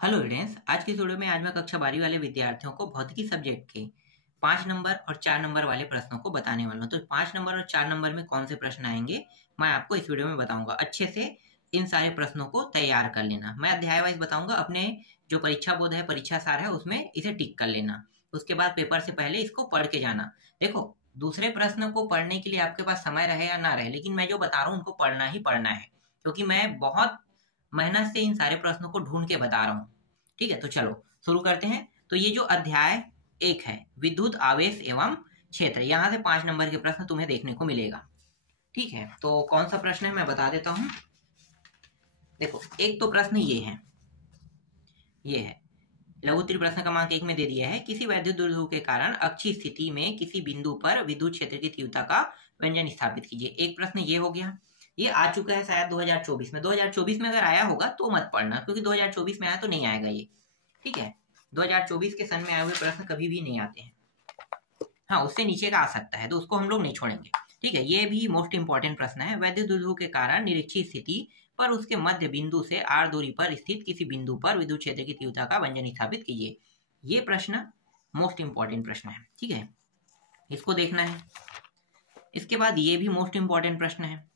Hello students, आज की इस वीडियो में आज मैं कक्षा 12वीं वाले विद्यार्थियों को भौतिकी सब्जेक्ट के 5 नंबर और 4 नंबर वाले प्रश्नों को बताने वाला हूं। तो 5 नंबर और 4 नंबर में कौन से प्रश्न आएंगे मैं आपको इस वीडियो में बताऊंगा। अच्छे से इन सारे प्रश्नों को तैयार कर लेना। मैं अध्याय वाइज बताऊंगा। अपने जो परीक्षा बोध है, परीक्षा सार है, उसमें इसे टिक कर लेना। उसके बाद पेपर से पहले इसको पढ़ के जाना। देखो, दूसरे प्रश्न को पढ़ने के लिए आपके पास समय रहे या ना रहे, लेकिन मैं जो बता रहा हूँ उनको पढ़ना ही पढ़ना है, क्योंकि मैं बहुत मेहनत से इन सारे प्रश्नों को ढूंढ के बता रहा हूँ। ठीक है, तो चलो शुरू करते हैं। तो ये जो अध्याय 1 है, विद्युत आवेश एवं क्षेत्र, यहाँ से 5 नंबर के प्रश्न तुम्हें देखने को मिलेगा। ठीक है, तो कौन सा प्रश्न है मैं बता देता हूं। देखो, एक तो प्रश्न ये है लघु उत्तरीय प्रश्न क्रमांक 1 में दे दिया है, किसी वैद्युत द्विध्रुव के कारण अक्षीय स्थिति में किसी बिंदु पर विद्युत क्षेत्र की तीव्रता का व्यंजन स्थापित कीजिए। एक प्रश्न ये हो गया। ये आ चुका है शायद 2024 में। 2024 में अगर आया होगा तो मत पढ़ना, क्योंकि 2024 में आया तो नहीं आएगा ये। ठीक है, 2024 के सन में आए हुए प्रश्न कभी भी नहीं आते हैं। हाँ, उससे नीचे का आ सकता है, तो उसको हम लोग नहीं छोड़ेंगे। ठीक है, ये भी मोस्ट इंपॉर्टेंट प्रश्न है। वैद्युत द्विध्रुव के कारण निरीक्षित स्थिति पर उसके मध्य बिंदु से r दूरी पर स्थित किसी बिंदु पर विद्युत क्षेत्र की तीव्रता का व्यंजन स्थापित कीजिए। ये प्रश्न मोस्ट इंपॉर्टेंट प्रश्न है। ठीक है, इसको देखना है। इसके बाद ये भी मोस्ट इंपॉर्टेंट प्रश्न है।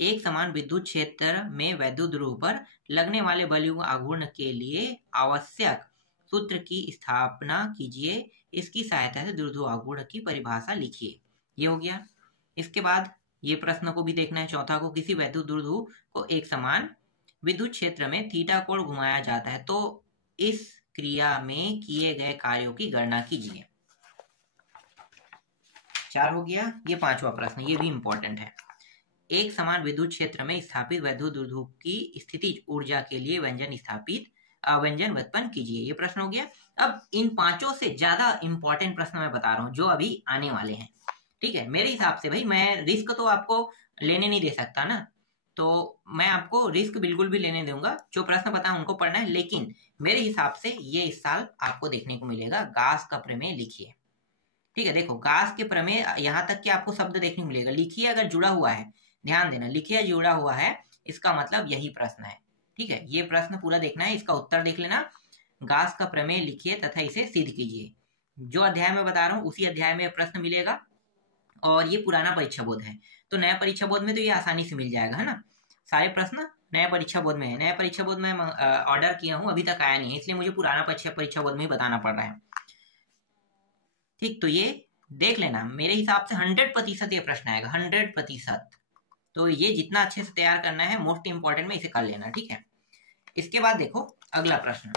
एक समान विद्युत क्षेत्र में वैद्युत ध्रुव पर लगने वाले बलयुक्त आघूर्ण के लिए आवश्यक सूत्र की स्थापना कीजिए। इसकी सहायता से द्विध्रुव आघूर्ण की परिभाषा लिखिए। ये हो गया। इसके बाद ये प्रश्न को भी देखना है। चौथा को, किसी वैद्युत द्विध्रुव को एक समान विद्युत क्षेत्र में थीटा कोण घुमाया जाता है, तो इस क्रिया में किए गए कार्यों की गणना कीजिए। 4 हो गया। ये 5वां प्रश्न, ये भी इंपॉर्टेंट है। एक समान विद्युत क्षेत्र में स्थापित वैद्युत द्विध्रुव की स्थितिज ऊर्जा के लिए व्यंजन व्युत्पन्न कीजिए। ये प्रश्न हो गया। अब इन 5 से ज्यादा इंपॉर्टेंट प्रश्न मैं बता रहा हूं जो अभी आने वाले हैं। ठीक है, मेरे हिसाब से भाई, मैं रिस्क तो आपको लेने नहीं दे सकता ना, तो मैं आपको रिस्क बिल्कुल भी लेने दूंगा। जो प्रश्न पता है उनको पढ़ना है, लेकिन मेरे हिसाब से ये इस साल आपको देखने को मिलेगा। गास का प्रमेय लिखिए। ठीक है, देखो, गास के प्रमेय यहाँ तक कि आपको शब्द देखने को मिलेगा। लिखिए अगर जुड़ा हुआ है, ध्यान देना, लिखिए जुड़ा हुआ है, इसका मतलब यही प्रश्न है। ठीक है, ये प्रश्न पूरा देखना है, इसका उत्तर देख लेना। गास का प्रमेय लिखिए तथा इसे सिद्ध कीजिए। जो अध्याय में बता रहा हूँ उसी अध्याय में प्रश्न मिलेगा, और ये पुराना परीक्षा बोध है। तो नया परीक्षा बोध में तो ये आसानी से मिल जाएगा, है ना। सारे प्रश्न नया परीक्षा बोध में है। नया परीक्षा बोध में ऑर्डर किया हूँ, अभी तक आया नहीं है, इसलिए मुझे पुराना परीक्षा बोध में ही बताना पड़ रहा है। ठीक, तो ये देख लेना। मेरे हिसाब से 100% ये प्रश्न आएगा, 100%। तो ये जितना अच्छे से तैयार करना है, मोस्ट इंपॉर्टेंट में इसे कर लेना। ठीक है, इसके बाद देखो अगला प्रश्न,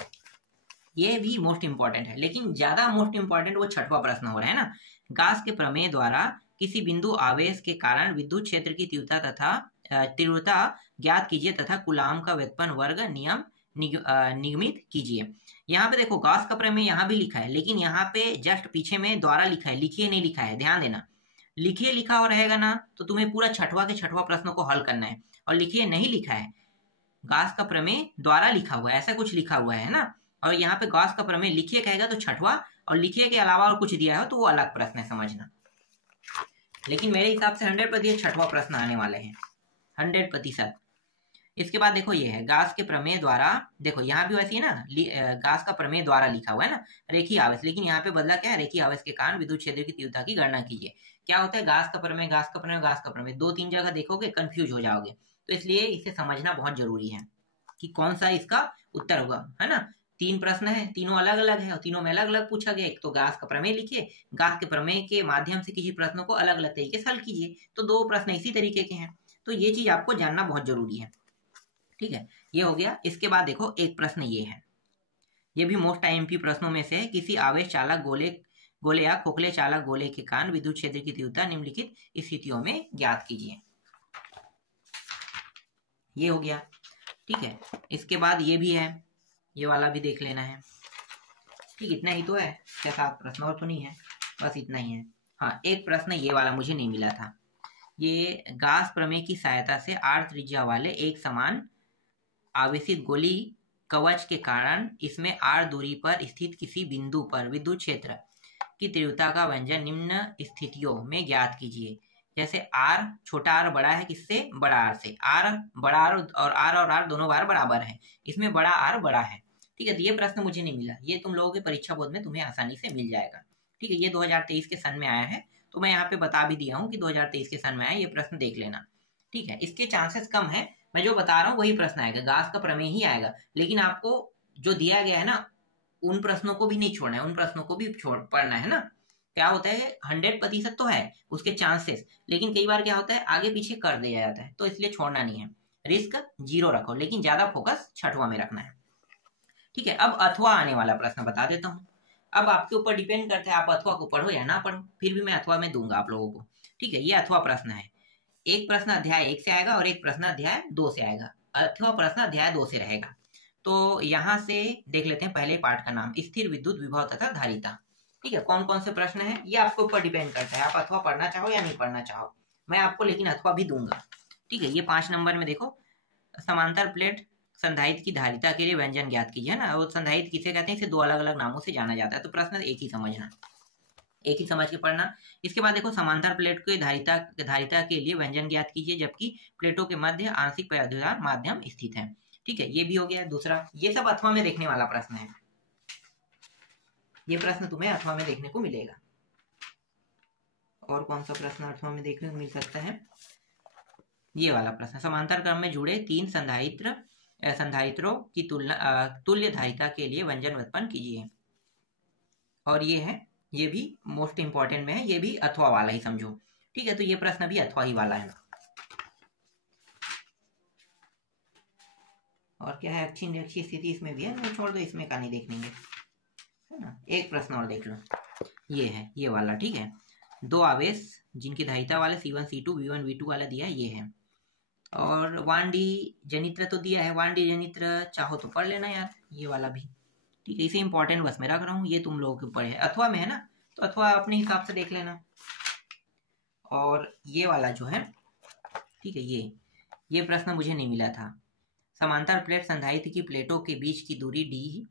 ये भी मोस्ट इंपॉर्टेंट है, लेकिन ज्यादा मोस्ट इंपॉर्टेंट वो 6वां प्रश्न हो रहा है ना। गास के प्रमेय द्वारा किसी बिंदु आवेश के कारण विद्युत क्षेत्र की तीव्रता ज्ञात कीजिए तथा कूलाम का व्युत्पन्न वर्ग नियम निगमित कीजिए। यहाँ पे देखो, गास का प्रमेय यहाँ भी लिखा है, लेकिन यहाँ पे जस्ट पीछे में द्वारा लिखा है, लिखिए नहीं लिखा है। ध्यान देना, लिखिए लिखा हो रहेगा ना तो तुम्हें पूरा 6वां के 6वां प्रश्न को हल करना है, और लिखिए नहीं लिखा है, गास का प्रमेय द्वारा लिखा हुआ है, ऐसा कुछ लिखा हुआ है ना। और यहाँ पे गास का प्रमेय लिखिए कहेगा तो 6वां, और लिखिए के अलावा और कुछ दिया है तो वो अलग प्रश्न है, समझना। लेकिन मेरे हिसाब से 100% 6वां प्रश्न आने वाले हैं, 100%। इसके बाद देखो, ये है गास के प्रमेय द्वारा। देखो यहाँ भी वैसे ही ना, गास का प्रमेय द्वारा लिखा हुआ है ना, रेखीय आवेश, लेकिन यहाँ पे बदला क्या है, रेखीय आवेश के कारण विद्युत क्षेत्र की तीव्रता की गणना कीजिए। क्या होता है, गास का प्रमेय, गास का प्रमेय, गास का प्रमेय, 2-3 जगह देखोगे कंफ्यूज हो जाओगे। तो इसलिए इसे समझना बहुत जरूरी है कि कौन सा इसका उत्तर होगा, है ना। 3 प्रश्न है, तीनों अलग अलग है, और तीनों में अलग अलग पूछा गया। एक तो गास का प्रमेय लिखिए, गास के प्रमेय के माध्यम से किसी प्रश्न को अलग अलग तरीके से हल कीजिए। तो 2 प्रश्न इसी तरीके के हैं, तो ये चीज आपको जानना बहुत जरूरी है। ठीक है, ये हो गया। इसके बाद देखो, एक प्रश्न ये है, ये भी मोस्ट आईएमपी प्रश्नों में से है। किसी आवेश चालक गोले या खोखले चालक गोले के कारण विद्युत क्षेत्र की तीव्रता निम्नलिखित स्थितियों में ज्ञात कीजिए। ये हो गया। ठीक है, इसके बाद ये भी है, ये वाला भी देख लेना है। ठीक, इतना ही तो है, 6-7 प्रश्न और तो नहीं है, बस इतना ही है। हाँ, एक प्रश्न ये वाला मुझे नहीं मिला था। ये गास प्रमेय की सहायता से r त्रिज्या वाले एक समान आवेशित गोली कवच के कारण इसमें r दूरी पर स्थित किसी बिंदु पर विद्युत क्षेत्र की तीव्रता का व्यंजन निम्न स्थितियों में ज्ञात कीजिए। जैसे r, छोटा r बड़ा है किससे, बड़ा r से। r बड़ा r और r दोनों बार बराबर है, इसमें बड़ा r बड़ा है। ठीक है, तो ये प्रश्न मुझे नहीं मिला, ये तुम लोगों के परीक्षा बोर्ड में तुम्हें आसानी से मिल जाएगा। ठीक है, ये 2023 के सन में आया है, तो मैं यहाँ पे बता भी दिया हूँ कि 2023 के सन में आया, ये प्रश्न देख लेना। ठीक है, इसके चांसेस कम है, मैं जो बता रहा हूँ वही प्रश्न आएगा, गास का प्रमेय ही आएगा, लेकिन आपको जो दिया गया है ना उन प्रश्नों को भी नहीं छोड़ना है, उन प्रश्नों को भी छोड़ पढ़ना है ना। क्या होता है 100% तो है उसके चांसेस, लेकिन कई बार क्या होता है आगे पीछे कर दिया जाता है, तो इसलिए छोड़ना नहीं है। रिस्क 0 रखो, लेकिन ज्यादा फोकस छठवां में रखना है। ठीक है, अब अथवा आने वाला प्रश्न बता देता हूँ। अब आपके ऊपर डिपेंड करता है आप अथवा को पढ़ो या ना पढ़ो, फिर भी मैं अथवा में दूंगा आप लोगों को। ठीक है, ये अथवा प्रश्न है, एक प्रश्न अध्याय 1 से आएगा और एक प्रश्न अध्याय 2 से आएगा, अथवा प्रश्न अध्याय 2 से रहेगा। तो यहाँ से देख लेते हैं पहले पार्ट का नाम, स्थिर विद्युत विभव तथा धारिता। ठीक है, कौन कौन से प्रश्न है ये आपके ऊपर डिपेंड करता है, आप अथवा पढ़ना चाहो या नहीं पढ़ना चाहो, मैं आपको लेकिन अथवा भी दूंगा। ठीक है, ये 5 नंबर में देखो, समांतर प्लेट संधारित्र की धारिता के लिए व्यंजन ज्ञात कीजिए ना, वो संधारित्र किसे कहते हैं, इसे 2 अलग अलग नामों से जाना जाता है, तो प्रश्न एक ही समझना, एक ही समझ के पढ़ना। इसके बाद देखो समांतर प्लेट के धारिता के लिए व्यंजन ज्ञात कीजिए जबकि प्लेटों के मध्य आंशिक पैदुदार माध्यम स्थित है। ठीक है, ये भी हो गया दूसरा, ये सब अथवा में देखने वाला प्रश्न है, ये प्रश्न तुम्हें अथवा में देखने को मिलेगा। और कौन सा प्रश्न अथवा में देखने को मिल सकता है, ये वाला प्रश्न, समांतर क्रम में जुड़े 3 संधारित्रों की तुल्य धारिता के लिए व्यंजन व्युत्पन्न कीजिए। और ये है, ये भी मोस्ट इंपॉर्टेंट में है, ये भी अथवा वाला ही समझो। ठीक है, तो ये प्रश्न भी अथवा ही वाला है। और क्या है, अच्छी निरक्षी स्थिति इसमें भी है, नहीं छोड़ दो, इसमें का नहीं देखेंगे, है ना। एक प्रश्न और देख लो, ये है ये वाला। ठीक है, 2 आवेश जिनकी धारिता वाले C1 C2 V1 V2 वाला दिया है, ये है। और 1D जनित्र तो दिया है, 1D जनित्र चाहो तो पढ़ लेना यार, ये वाला भी। ठीक है, इसे इंपॉर्टेंट बस मैं रख रहा हूँ, ये तुम लोगों के ऊपर है, अथवा में है ना, तो अथवा अपने हिसाब से देख लेना। और ये वाला जो है, ठीक है, ये प्रश्न मुझे नहीं मिला था, समांतर प्लेट संधारित्र की प्लेटों के बीच की दूरी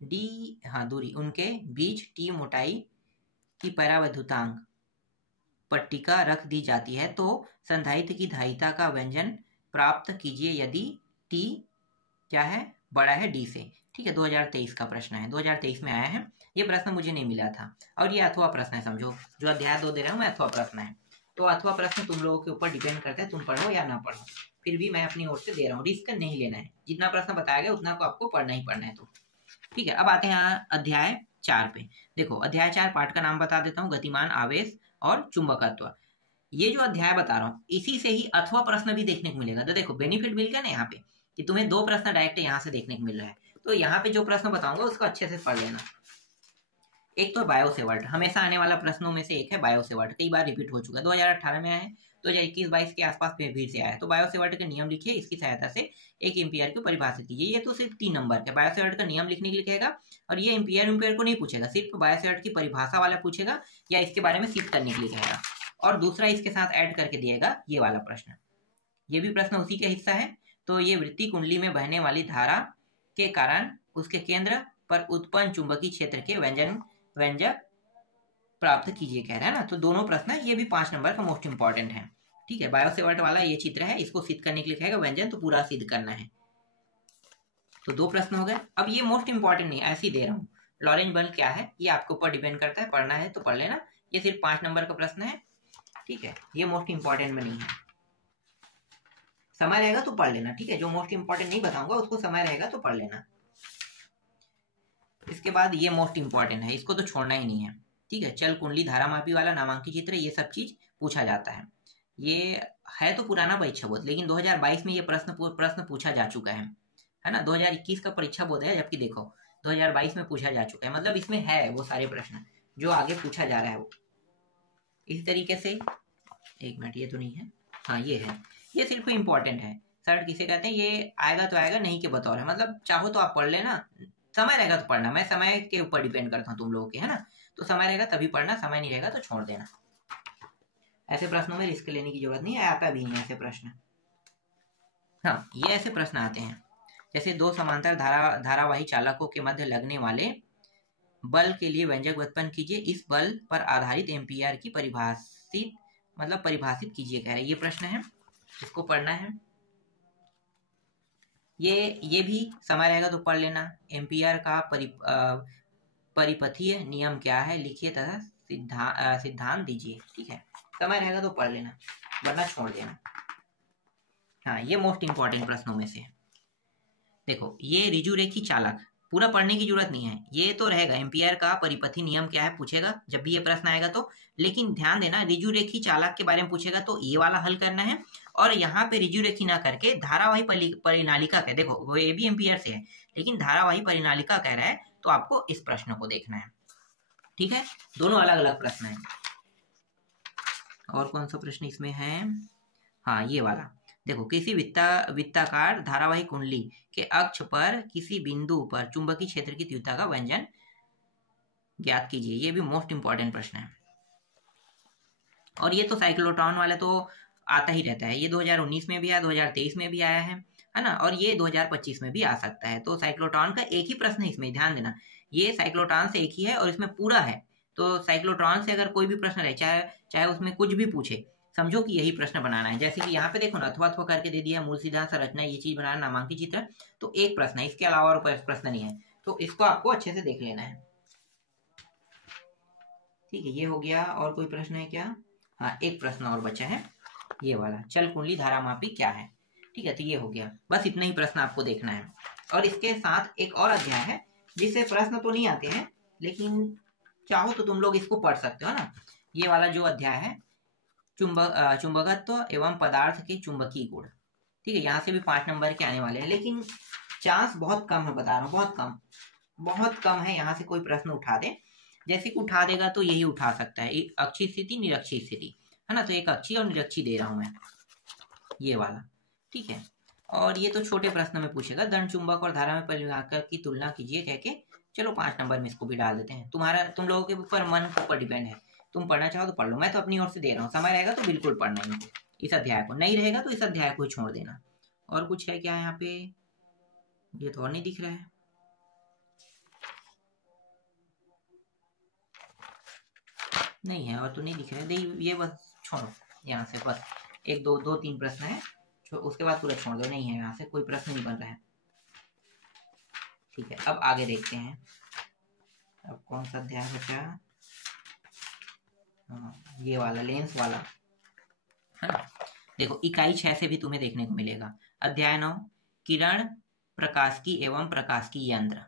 दूरी उनके बीच T मोटाई की परावैद्युतांक पट्टिका रख दी जाती है, तो संधारित्र की धारिता का व्यंजन प्राप्त कीजिए यदि T क्या है, बड़ा है D से। ठीक है, 2023 का प्रश्न है, 2023 में आया है, ये प्रश्न मुझे नहीं मिला था। और ये अथवा प्रश्न है, समझो जो अध्याय 2 दे रहा हूँ मैं अथवा प्रश्न है, तो अथवा प्रश्न तुम लोगों के ऊपर डिपेंड करता है, तुम पढ़ो या ना पढ़ो, फिर भी मैं अपनी ओर से दे रहा हूँ, रिस्क नहीं लेना है, जितना प्रश्न बताया गया उतना को आपको पढ़ना ही पढ़ना है। तो ठीक है, अब आते हैं अध्याय 4 पे। देखो अध्याय 4 पाठ का नाम बता देता हूँ, गतिमान आवेश और चुंबकत्व। ये जो अध्याय बता रहा हूँ इसी से ही अथवा प्रश्न भी देखने को मिलेगा। तो देखो बेनिफिट मिल गया ना यहाँ पे कि तुम्हें 2 प्रश्न डायरेक्ट यहाँ से देखने को मिल रहा है, तो यहाँ पे जो प्रश्न बताऊंगा उसको अच्छे से पढ़ लेना। एक तो बायोसेवर्ट, हमेशा आने वाला प्रश्नों में से एक है बायोसेवर्ट, कई बार रिपीट हो चुका है, 2018 में आया है, 2021-22 के आसपास फिर से आया है। तो बायोसेवर्ट के नियम लिखिए, इसकी सहायता से 1 एम्पियर को परिभाषित कीजिए। ये तो सिर्फ 3 नंबर का बायोसेवर्ट का नियम लिखने के लिए कहेगा, और ये एम्पियर को नहीं पूछेगा, सिर्फ बायोसेवर्ट की परिभाषा वाला पूछेगा या इसके बारे में सिद्ध करने के लिए कहेगा। और दूसरा इसके साथ ऐड करके दिएगा ये वाला प्रश्न, ये भी प्रश्न उसी का हिस्सा है। तो ये वृत्ति कुंडली में बहने वाली धारा के कारण उसके केंद्र पर उत्पन्न चुंबकीय क्षेत्र के व्यंजक प्राप्त कीजिए कह रहा है ना। तो दोनों प्रश्न है, ये भी 5 नंबर का मोस्ट इंपॉर्टेंट है। ठीक है, बायोसेवर्ट वाला ये चित्र है, इसको सिद्ध करने के लिए कहेगा व्यंजन, तो पूरा सिद्ध करना है। तो 2 प्रश्न हो गए। अब ये मोस्ट इंपॉर्टेंट नहीं, ऐसे ही दे रहा हूँ, लॉरेंज बल क्या है ये आपके ऊपर डिपेंड करता है, पढ़ना है तो पढ़ लेना, ये सिर्फ 5 नंबर का प्रश्न है। ठीक है, ये मोस्ट इंपॉर्टेंट में नहीं है, समय रहेगा तो पढ़ लेना। ठीक है, जो मोस्ट इंपॉर्टेंट नहीं बताऊंगा उसको समय रहेगा तो पढ़ लेना। इसके बाद ये मोस्ट इंपॉर्टेंट है, इसको तो छोड़ना ही नहीं है। ठीक है, चल कुंडली धारा मापी वाला नामांकित चित्र, ये सब चीज पूछा जाता है। ये है तो पुराना परीक्षा बोध, लेकिन 2022 में ये प्रश्न पूछा जा चुका है ना। 2021 का परीक्षा बोध है, जबकि देखो 2022 में पूछा जा चुका है, मतलब इसमें है वो सारे प्रश्न जो आगे पूछा जा रहा है वो। इस तरीके से 1 मिनट, ये तो नहीं है, हाँ ये है, ये सिर्फ इंपॉर्टेंट है। सर्ट किसे कहते हैं, ये आएगा तो आएगा, नहीं के बतौर है, मतलब चाहो तो आप पढ़ लेना, समय रहेगा तो पढ़ना, मैं समय के ऊपर डिपेंड करता हूँ तुम लोगों के, है ना। तो समय रहेगा तभी पढ़ना, समय नहीं रहेगा तो छोड़ देना। ऐसे प्रश्नों में रिस्क लेने की जरूरत नहीं है, आता भी नहीं ऐसे प्रश्न। हाँ, ये ऐसे प्रश्न आते हैं जैसे 2 समांतर धारावाही चालकों के मध्य लगने वाले बल के लिए व्यंजक व्युत्पन्न कीजिए, इस बल पर आधारित एम्पियर की परिभाषित कीजिए कह रहे हैं, ये प्रश्न है, इसको पढ़ना है। ये भी समय रहेगा तो पढ़ लेना। एम्पियर का परिपथीय नियम क्या है लिखिए तथा सिद्धांत दीजिए। ठीक है, समय रहेगा तो पढ़ लेना, वरना छोड़ देना। हाँ, ये मोस्ट इंपॉर्टेंट प्रश्नों में से है। देखो, ये ऋजुरेखी चालक पूरा पढ़ने की जरूरत नहीं है, ये तो रहेगा एम्पियर का परिपथी नियम क्या है पूछेगा जब भी ये प्रश्न आएगा तो। लेकिन ध्यान देना, ऋजुरेखी चालक के बारे में पूछेगा तो ये वाला हल करना है, और यहाँ पे ऋजुरेखी ना करके धारावाही परिनालिका कह, देखो वो ये भी एम्पियर से है लेकिन धारावाही परिनालिका कह रहा है, तो आपको इस प्रश्न को देखना है। ठीक है, दोनों अलग अलग प्रश्न है। और कौन सा प्रश्न इसमें है? हाँ, ये वाला देखो, किसी वृत्ताकार धारावाही कुंडली के अक्ष पर किसी बिंदु पर चुंबकीय क्षेत्र की तीव्रता का व्यंजन ज्ञात कीजिए। ये भी मोस्ट इंपॉर्टेंट प्रश्न है, और ये तो साइक्लोट्रॉन वाले तो आता ही रहता है। ये 2019 में भी आया, 2023 में भी आया है ना, और ये 2025 में भी आ सकता है। तो साइक्लोट्रॉन का एक ही प्रश्न है इसमें, ध्यान देना, ये साइक्लोट्रॉन से एक ही है और इसमें पूरा है। तो साइक्लोट्रॉन से अगर कोई भी प्रश्न रहे, चाहे उसमें कुछ भी पूछे, समझो कि यही प्रश्न बनाना है। जैसे कि यहाँ पे देखो ना, अथवा अथवा करके दे दिया, मूल सिद्धांत संरचना, ये चीज बनाना, नामांकित चित्र, तो एक प्रश्न है, इसके अलावा और प्रश्न नहीं है। तो इसको आपको अच्छे से देख लेना है। ठीक है, ये हो गया। और कोई प्रश्न है क्या? हाँ, एक प्रश्न और बचा है, ये वाला, चल कुंडली धारामापी क्या है। ठीक है, तो ये हो गया, बस इतना ही प्रश्न आपको देखना है। और इसके साथ एक और अध्याय है जिससे प्रश्न तो नहीं आते हैं, लेकिन चाहो तो तुम लोग इसको पढ़ सकते हो ना। ये वाला जो अध्याय है, चुंबकत्व एवं पदार्थ के चुंबकीय गुण। ठीक है, यहाँ से भी 5 नंबर के आने वाले हैं, लेकिन चांस बहुत कम है, बता रहा हूँ, बहुत कम है यहाँ से कोई प्रश्न उठा दे। जैसे कि उठा देगा तो यही उठा सकता है, एक अक्षीय स्थिति निरक्षीय स्थिति, है ना, तो एक अक्षीय और निरक्षीय दे रहा हूं मैं, ये वाला। ठीक है, और ये तो छोटे प्रश्न में पूछेगा, दंड चुंबक और धारा में परिमाकर की तुलना कीजिए कह के। चलो 5 नंबर में इसको भी डाल देते हैं। तुम लोगों के ऊपर मन के ऊपर डिपेंड है, तुम पढ़ना चाहो तो पढ़ लो, मैं तो अपनी ओर से दे रहा हूँ। समय रहेगा तो बिल्कुल पढ़ना इनको, इस अध्याय को, नहीं रहेगा तो इस अध्याय को छोड़ देना। और कुछ है क्या यहाँ पे? ये तो और नहीं दिख रहा है, नहीं है और तो नहीं दिख रहा है, ये बस छोड़ो यहाँ से, बस एक दो तीन प्रश्न है, उसके बाद पूरा छोड़ दो, नहीं है यहाँ से कोई प्रश्न नहीं बन रहा है। ठीक है, अब आगे देखते हैं, अब कौन सा अध्याय बचा? ये वाला, लेंस वाला, है ना। देखो, इकाई 6 से भी तुम्हें देखने को मिलेगा। अध्याय 9, किरण प्रकाश की एवं प्रकाश की यंत्र।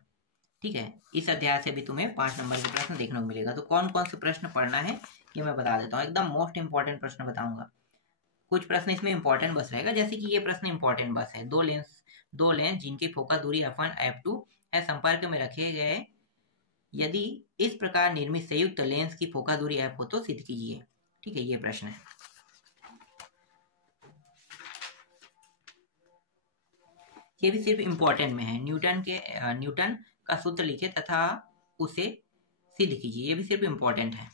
ठीक है, इस अध्याय से भी तुम्हें 5 नंबर के प्रश्न देखने को मिलेगा। तो कौन कौन से प्रश्न पढ़ना है ये मैं बता देता हूँ, एकदम मोस्ट इंपॉर्टेंट प्रश्न बताऊंगा। कुछ प्रश्न इसमें इंपॉर्टेंट बस रहेगा, जैसे कि ये प्रश्न इंपॉर्टेंट बस है, दो लेंस जिनकी फोकस दूरी f1 f2 है संपर्क में रखे गए, यदि इस प्रकार निर्मित संयुक्त लेंस की फोकस दूरी f हो तो सिद्ध कीजिए। ठीक है, ये प्रश्न है। ये भी सिर्फ इंपॉर्टेंट में है, न्यूटन का सूत्र लिखे तथा उसे सिद्ध कीजिए, ये भी सिर्फ इंपॉर्टेंट है।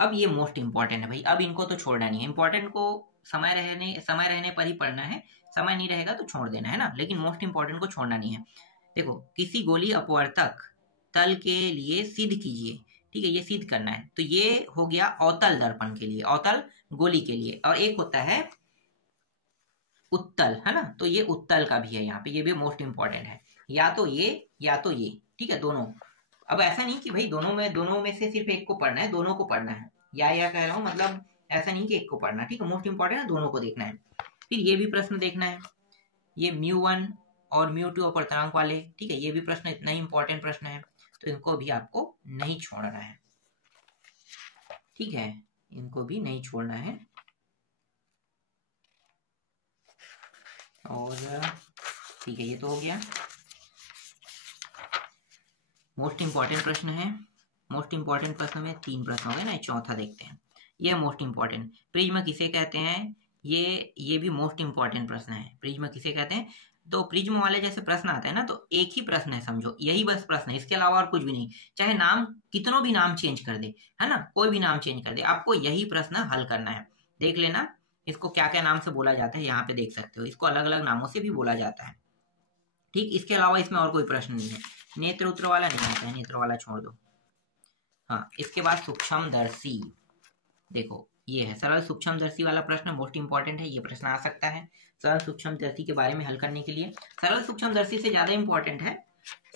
अब ये मोस्ट इंपॉर्टेंट है भाई, अब इनको तो छोड़ना नहीं है, इंपॉर्टेंट को समय रहने पर ही पढ़ना है, समय नहीं रहेगा तो छोड़ देना है ना, लेकिन मोस्ट इंपॉर्टेंट को छोड़ना नहीं है। देखो, किसी गोली अपवर्तक तल के लिए सिद्ध कीजिए। ठीक है, ये सिद्ध करना है, तो ये हो गया अवतल दर्पण के लिए, अवतल गोली के लिए, और एक होता है उत्तल, है ना, तो ये उत्तल का भी है यहाँ पे, ये भी मोस्ट इंपॉर्टेंट है, या तो ये या तो ये। ठीक है, दोनों। अब ऐसा नहीं कि भाई दोनों में से सिर्फ एक को पढ़ना है, दोनों को पढ़ना है, या कह रहा हूँ, मतलब ऐसा नहीं कि एक को पढ़ना। ठीक है, मोस्ट इंपॉर्टेंट है, दोनों को देखना है। फिर ये भी प्रश्न देखना है, ये μ1 और μ2 अपर्तनांक वाले। ठीक है, ये भी प्रश्न इतना ही इंपॉर्टेंट प्रश्न है, तो इनको भी आपको नहीं छोड़ना है। ठीक है, इनको भी नहीं छोड़ना है। और ठीक है, ये तो हो गया, मोस्ट इंपॉर्टेंट प्रश्न है। मोस्ट इंपॉर्टेंट प्रश्न में 3 प्रश्न हो गए ना, चौथा देखते हैं, ये मोस्ट इंपॉर्टेंट, प्रिज्म किसे कहते हैं? ये भी मोस्ट इंपॉर्टेंट प्रश्न है, प्रिज्म किसे कहते हैं? तो प्रिज्म वाले जैसे प्रश्न आते हैं ना, तो एक ही प्रश्न है, समझो यही बस प्रश्न है, इसके अलावा और कुछ भी नहीं। चाहे नाम कितनों भी नाम चेंज कर दे, है ना, कोई भी नाम चेंज कर दे, आपको यही प्रश्न हल करना है। देख लेना इसको क्या क्या नाम से बोला जाता है, यहाँ पे देख सकते हो, इसको अलग अलग नामों से भी बोला जाता है। ठीक, इसके अलावा इसमें और कोई प्रश्न नहीं है। नेत्र उत्तर वाला नहीं आता है, नेत्र वाला छोड़ दो। हाँ, इसके बाद सूक्ष्मदर्शी। देखो, ये है सरल सूक्ष्मदर्शी वाला प्रश्न, मोस्ट इंपॉर्टेंट है, ये प्रश्न आ सकता है सरल सूक्ष्मदर्शी के बारे में हल करने के लिए। सरल सूक्ष्मदर्शी से ज्यादा इंपॉर्टेंट है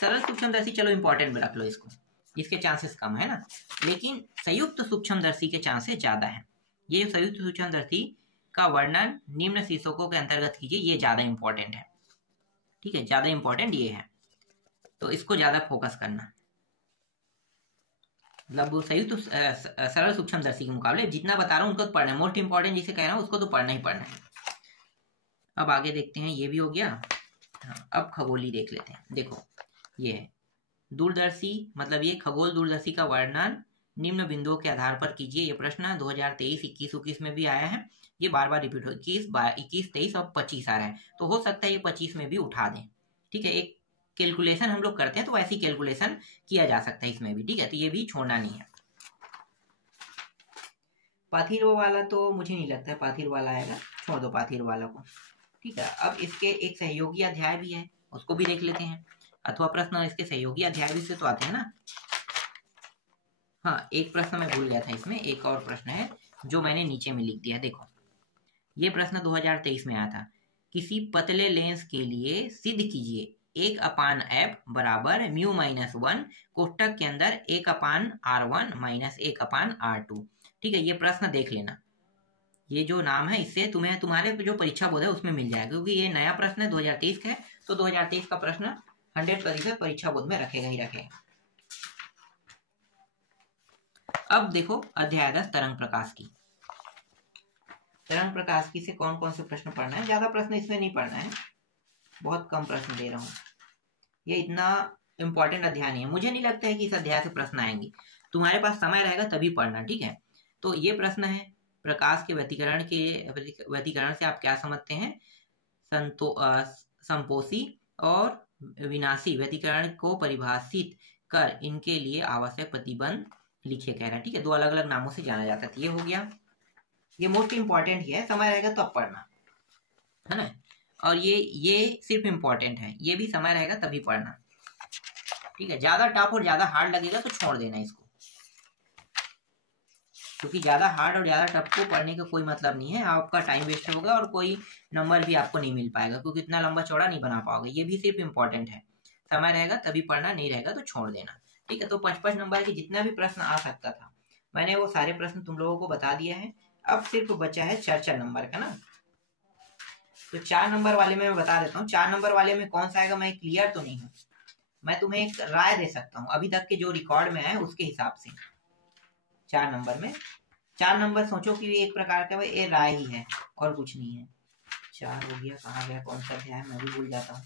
सरल सूक्ष्मदर्शी, चलो इंपॉर्टेंट में रख लो इसको, इसके चांसेस कम है ना, लेकिन संयुक्त सूक्ष्मदर्शी के चांसेस ज्यादा है। ये संयुक्त सूक्ष्मदर्शी का वर्णन निम्न शीर्षकों के अंतर्गत कीजिए, ये ज्यादा इंपॉर्टेंट है, ठीक है, ज्यादा इंपॉर्टेंट ये है, तो इसको ज्यादा फोकस करना। मतलब संयुक्त सरल सूक्ष्मदर्शी के मुकाबले जितना बता रहा हूँ उनको तो पढ़ना है, मोस्ट इंपॉर्टेंट जिसे कह रहा हूँ उसको तो पढ़ना ही पढ़ना है। अब आगे देखते हैं, ये भी हो गया। हाँ, अब खगोली देख लेते हैं। देखो ये है दूरदर्शी, मतलब ये खगोल दूरदर्शी का वर्णन निम्न बिंदुओं के आधार पर कीजिए। ये प्रश्न 2023, 21, 21 में भी आया है, ये बार बार रिपीट हो, 21, 23 और 25 आ रहा है, तो हो सकता है ये 25 में भी उठा दें, ठीक है। एक कैलकुलेशन हम लोग करते हैं तो ऐसी कैलकुलेशन किया जा सकता है इसमें भी, ठीक है, तो ये भी छोड़ना नहीं है। पाथिरो वाला तो मुझे नहीं लगता है पाथिर वाला आएगा, छोड़ दो पाथिर वाला को, ठीक है। अब इसके एक सहयोगी अध्याय भी है, उसको भी देख लेते हैं, अथवा प्रश्न इसके सहयोगी अध्याय भी से तो आते हैं ना। हाँ, एक प्रश्न मैं भूल गया था, इसमें एक और प्रश्न है जो मैंने नीचे में लिख दिया। देखो ये प्रश्न 2023 में आया था, किसी पतले लेंस के लिए सिद्ध कीजिए 1/f बराबर μ-1 कोष्टक के अंदर 1/r1 - 1/r2, ठीक है। ये प्रश्न देख लेना, ये जो नाम है इससे तुम्हें तुम्हारे जो परीक्षा बोर्ड है उसमें मिल जाएगा, क्योंकि ये नया प्रश्न है 2023 का है, तो 2023 का प्रश्न 100% परीक्षा बोर्ड में रखेगा ही रखेगा। अब देखो अध्याय 10 तरंग प्रकाश की। तरंग प्रकाश की से कौन कौन से प्रश्न पढ़ना है, ज्यादा प्रश्न इसमें नहीं पढ़ना है, बहुत कम प्रश्न दे रहा हूँ, ये इतना इंपॉर्टेंट अध्याय नहीं है, मुझे नहीं लगता है कि इस अध्याय से प्रश्न आएंगे, तुम्हारे पास समय रहेगा तभी पढ़ना, ठीक है। तो ये प्रश्न है प्रकाश के व्यतिकरण से आप क्या समझते हैं, संपोषी और विनाशी व्यतिकरण को परिभाषित कर इनके लिए आवश्यक प्रतिबंध लिखिए कह रहा है, ठीक है। दो अलग अलग नामों से जाना जाता है, ये हो गया, ये मोस्ट इंपॉर्टेंट ही है, समय रहेगा तो अब पढ़ना है ना। और ये सिर्फ इंपॉर्टेंट है, ये भी समय रहेगा तभी पढ़ना, ठीक है। ज्यादा टफ और ज्यादा हार्ड लगेगा तो छोड़ देना इसको, क्योंकि ज्यादा हार्ड और ज्यादा टफ को पढ़ने का कोई मतलब नहीं है, आपका टाइम वेस्ट होगा और कोई नंबर भी आपको नहीं मिल पाएगा, क्योंकि इतना लंबा चौड़ा नहीं बना पाओगे। ये भी सिर्फ इंपॉर्टेंट है, समय रहेगा तभी पढ़ना, नहीं रहेगा तो छोड़ देना, ठीक है। तो 55 नंबर के जितना भी प्रश्न आ सकता था मैंने वो सारे प्रश्न तुम लोगों को बता दिया है। अब सिर्फ बचा है 4 नंबर का ना, तो 4 नंबर वाले में मैं बता देता हूँ, 4 नंबर वाले में कौन सा आएगा मैं क्लियर तो नहीं हूँ, मैं तुम्हें एक राय दे सकता हूँ अभी तक के जो रिकॉर्ड में है उसके हिसाब से। 4 नंबर में 4 नंबर सोचो कि एक प्रकार का ये राय ही है और कुछ नहीं है। 4 हो गया, कहाँ गया, कौन सा अध्याय, मैं भी भूल जाता हूँ,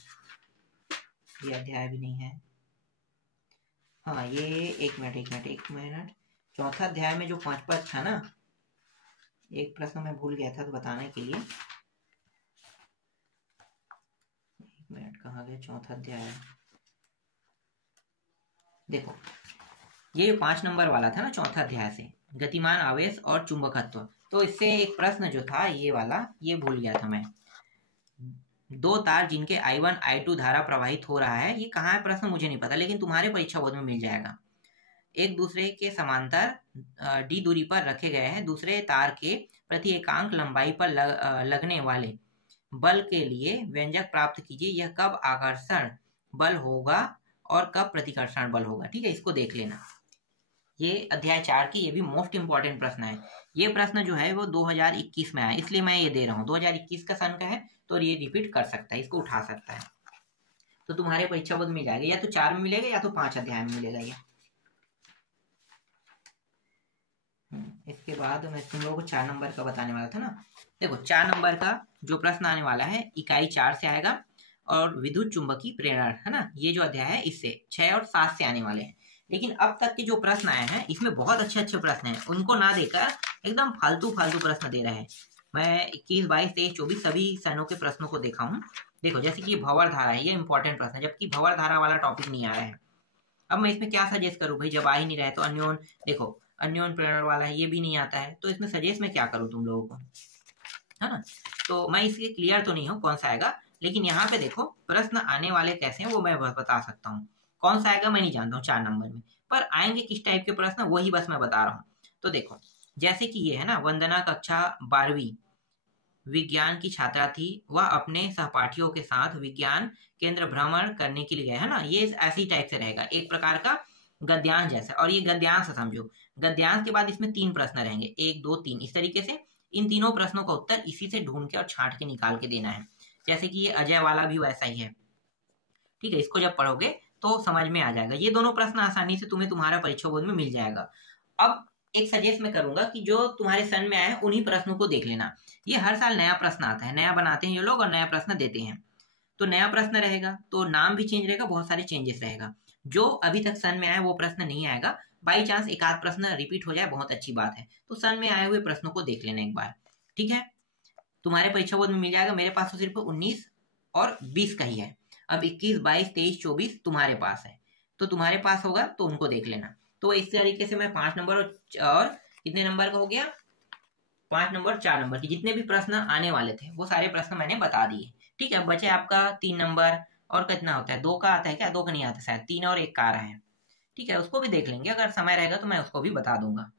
ये अध्याय भी नहीं है। हाँ ये एक मिनट, चौथा अध्याय में जो 5 था ना, एक प्रश्न मैं भूल गया था तो बताने के लिए, एक मिनट, कहाँ गया चौथा अध्याय। देखो ये 5 नंबर वाला था ना चौथा अध्याय से, गतिमान आवेश और चुंबकत्व, तो इससे एक प्रश्न जो था ये वाला, ये भूल गया था मैं। 2 तार जिनके I1 I2 धारा प्रवाहित हो रहा है, ये कहाँ है प्रश्न मुझे नहीं पता, लेकिन तुम्हारे परीक्षा बोर्ड में मिल जाएगा। एक दूसरे के समांतर d दूरी पर रखे गए हैं, दूसरे तार के प्रति एकांक लंबाई पर लगने वाले बल के लिए व्यंजक प्राप्त कीजिए, यह कब आकर्षण बल होगा और कब प्रतिकर्षण बल होगा, ठीक है। इसको देख लेना, ये अध्याय 4 की, ये भी मोस्ट इंपॉर्टेंट प्रश्न है। ये प्रश्न जो है वो 2021 में आया, इसलिए मैं ये दे रहा हूँ, 2021 का सन का है तो ये रिपीट कर सकता है, इसको उठा सकता है, तो तुम्हारे परीक्षा बोर्ड मिल जाएगा, या तो 4 में मिलेगा या तो 5 अध्याय में मिलेगा ये। इसके बाद मैं तुम लोगों को 4 नंबर का बताने वाला था ना। देखो 4 नंबर का जो प्रश्न आने वाला है इकाई 4 से आएगा, और विद्युत चुंबकीय प्रेरण है ना, ये जो अध्याय है इससे 6 और 7 से आने वाले हैं। लेकिन अब तक के जो प्रश्न आए हैं इसमें बहुत अच्छे प्रश्न हैं, उनको ना देकर एकदम फालतू प्रश्न दे रहे हैं। मैं 21, 22, 23, 24 सभी सनों के प्रश्नों को देखा हूँ। देखो जैसे कि भंवर धारा है, ये इंपॉर्टेंट प्रश्न है, जबकि भंवर धारा वाला टॉपिक नहीं आ रहा है। अब मैं इसमें क्या सजेस्ट करूँ भाई, जब आ ही नहीं रहे तो अन्योन, देखो अन्योन प्रेरण वाला है, ये भी नहीं आता है, तो इसमें सजेस्ट में क्या करूँ तुम लोगों को, है ना। तो मैं इसके क्लियर तो नहीं हूँ कौन सा आएगा, लेकिन यहाँ पे देखो प्रश्न आने वाले कैसे हैं वो मैं बता सकता हूँ। कौन सा आएगा मैं नहीं जानता हूँ 4 नंबर में, पर आएंगे किस टाइप के प्रश्न वही बस मैं बता रहा हूँ। तो देखो जैसे कि ये है ना, वंदना कक्षा 12वीं विज्ञान की छात्रा थी, वह अपने सहपाठियों के साथ विज्ञान केंद्र भ्रमण करने के लिए गए, है ना। ये ऐसी टाइप से रहेगा, एक प्रकार का गद्यांश जैसा। और ये गद्यांश समझो, गद्यांश के बाद इसमें 3 प्रश्न रहेंगे, 1 2 3 इस तरीके से। इन तीनों प्रश्नों का उत्तर इसी से ढूंढ के और छांट के निकाल के देना है। जैसे कि ये अजय वाला भी वैसा ही है, ठीक है। इसको जब पढ़ोगे तो समझ में आ जाएगा। ये दोनों प्रश्न आसानी से तुम्हें तुम्हारा परीक्षा बोर्ड में मिल जाएगा। अब एक सजेस्ट मैं करूंगा कि जो तुम्हारे सन में आए उन्हीं प्रश्नों को देख लेना। ये हर साल नया प्रश्न आता है, नया बनाते हैं ये लोग और नया प्रश्न देते हैं। तो नया प्रश्न रहेगा तो नाम भी चेंज रहेगा, बहुत सारे चेंजेस रहेगा। जो अभी तक सन में आया वो प्रश्न नहीं आएगा। बाई चांस एक आध प्रश्न रिपीट हो जाए, बहुत अच्छी बात है। तो सन में आए हुए प्रश्नों को देख लेना एक बार, ठीक है। तुम्हारे परीक्षा बोर्ड में मिल जाएगा। मेरे पास तो सिर्फ 19 और 20 का ही है। अब 21 22 23 24 तुम्हारे पास है, तो तुम्हारे पास होगा तो उनको देख लेना। तो इस तरीके से मैं 5 नंबर और कितने नंबर का हो गया, 5 नंबर 4 नंबर के जितने भी प्रश्न आने वाले थे वो सारे प्रश्न मैंने बता दिए, ठीक है। बचे आपका 3 नंबर और कितना होता है, 2 का आता है क्या, 2 का नहीं आता शायद, 3 और 1 का आ रहा है, ठीक है। उसको भी देख लेंगे, अगर समय रहेगा तो मैं उसको भी बता दूंगा।